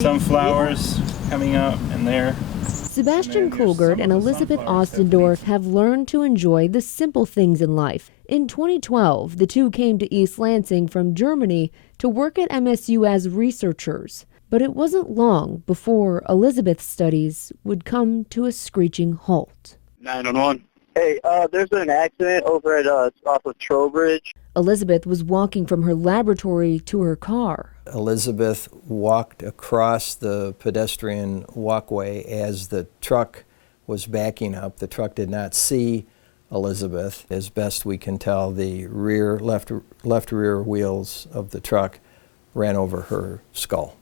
Sunflowers coming up in there. Sebastian Kolgert and Elizabeth Ostendorf have learned to enjoy the simple things in life. In 2012, the two came to East Lansing from Germany to work at MSU as researchers. But it wasn't long before Elizabeth's studies would come to a screeching halt. 911. Hey, there's been an accident over at off of Trowbridge. Elizabeth was walking from her laboratory to her car. Elizabeth walked across the pedestrian walkway as the truck was backing up. The truck did not see Elizabeth. As best we can tell, the left rear wheels of the truck ran over her skull.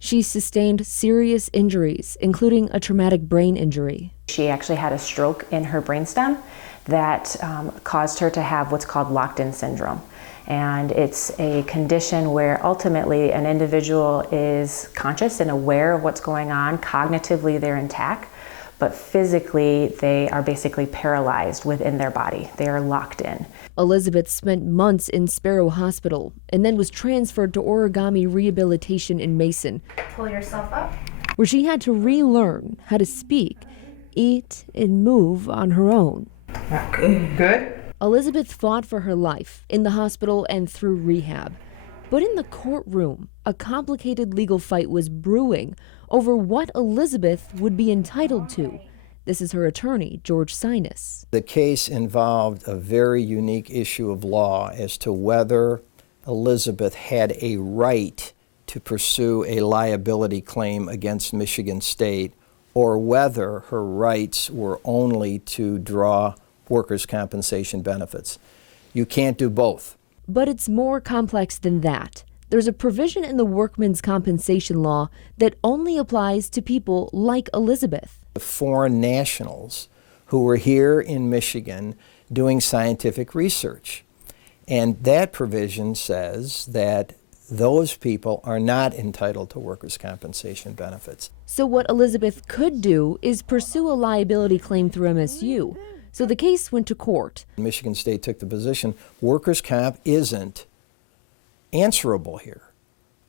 She sustained serious injuries, including a traumatic brain injury. She actually had a stroke in her brainstem that caused her to have what's called locked-in syndrome. And it's a condition where ultimately an individual is conscious and aware of what's going on. Cognitively, they're intact, but physically, they are basically paralyzed within their body. They are locked in. Elizabeth spent months in Sparrow Hospital and then was transferred to Origami Rehabilitation in Mason. Pull yourself up. Where she had to relearn how to speak, eat, and move on her own. Good. Elizabeth fought for her life in the hospital and through rehab. But in the courtroom, a complicated legal fight was brewing over what Elizabeth would be entitled to. This is her attorney, George Sinus. The case involved a very unique issue of law as to whether Elizabeth had a right to pursue a liability claim against Michigan State, or whether her rights were only to draw workers' compensation benefits. You can't do both. But it's more complex than that. There's a provision in the workmen's compensation law that only applies to people like Elizabeth. Foreign nationals who were here in Michigan doing scientific research. And that provision says that those people are not entitled to workers' compensation benefits. So what Elizabeth could do is pursue a liability claim through MSU. So the case went to court. Michigan State took the position workers' comp isn't answerable here.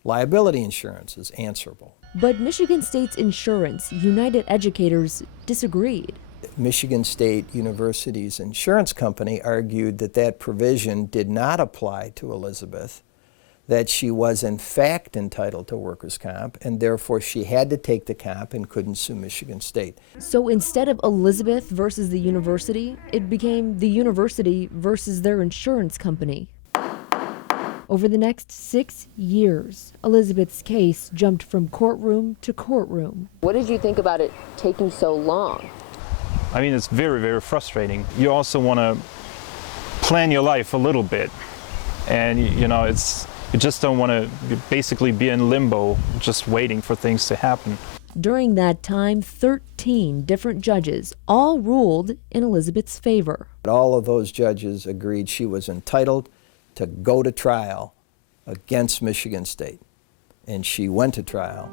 Liability insurance is answerable. But Michigan State's insurance, United Educators, disagreed. Michigan State University's insurance company argued that that provision did not apply to Elizabeth, that she was in fact entitled to workers' comp, and therefore she had to take the comp and couldn't sue Michigan State. So instead of Elizabeth versus the university, it became the university versus their insurance company. Over the next 6 years, Elizabeth's case jumped from courtroom to courtroom. What did you think about it taking so long? I mean, it's very, very frustrating. You also want to plan your life a little bit. And, you know, you just don't want to basically be in limbo, just waiting for things to happen. During that time, 13 different judges all ruled in Elizabeth's favor. All of those judges agreed she was entitled to go to trial against Michigan State. And she went to trial,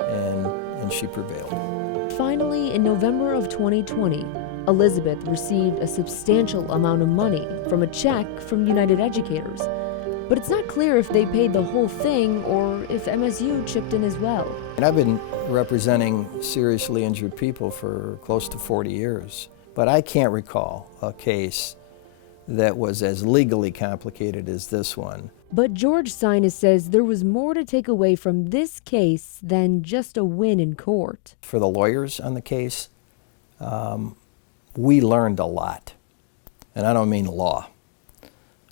and she prevailed. Finally, in November of 2020, Elizabeth received a substantial amount of money from a check from United Educators. But it's not clear if they paid the whole thing or if MSU chipped in as well. And I've been representing seriously injured people for close to 40 years, but I can't recall a case that was as legally complicated as this one. But George Sinus says there was more to take away from this case than just a win in court. For the lawyers on the case, we learned a lot, and I don't mean law.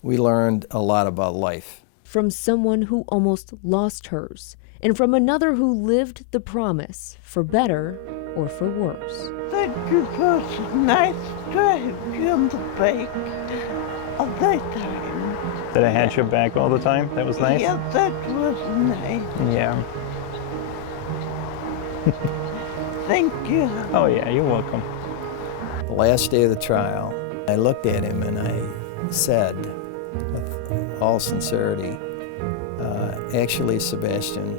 We learned a lot about life. From someone who almost lost hers, and from another who lived the promise, for better or for worse. Thank you for a nice drive on the bike all the time. Did I hand you back all the time? That was nice? Yeah, that was nice. Yeah. Thank you. Oh yeah, you're welcome. The last day of the trial, I looked at him and I said, with all sincerity, actually, Sebastian,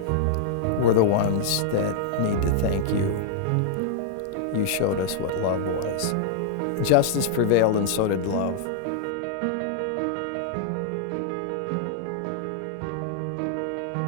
we're the ones that need to thank you. You showed us what love was. Justice prevailed and so did love.